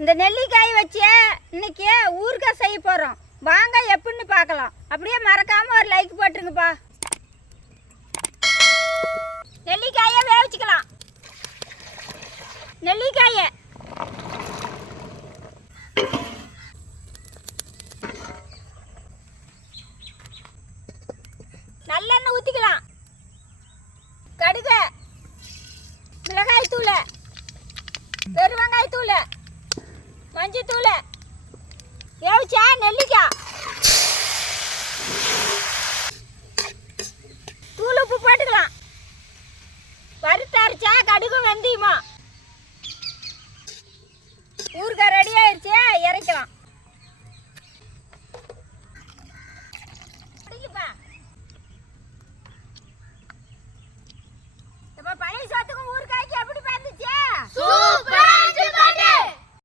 இந்த நெல்லிக்காய் வச்சு இன்னைக்கு ஊறுகாய் செய்ய போகிறோம். வாங்க எப்படின்னு பார்க்கலாம். அப்படியே மறக்காமல் ஒரு லைக் போட்டுருங்கப்பா. நெல்லிக்காயை வேவிச்சுக்கலாம். நெல்லிக்காயை நல்லெண்ணெய் ஊற்றிக்கலாம். கடுகு, மிளகாய் தூள், பெருவங்காய் தூள், மஞ்சள் தூள், வேவிச்சா நெல்லிக்காய், தூள் உப்பு போட்டுக்கலாம். வறுத்தரைச்சா கடுகு வெந்தயமா ஊறுகாய்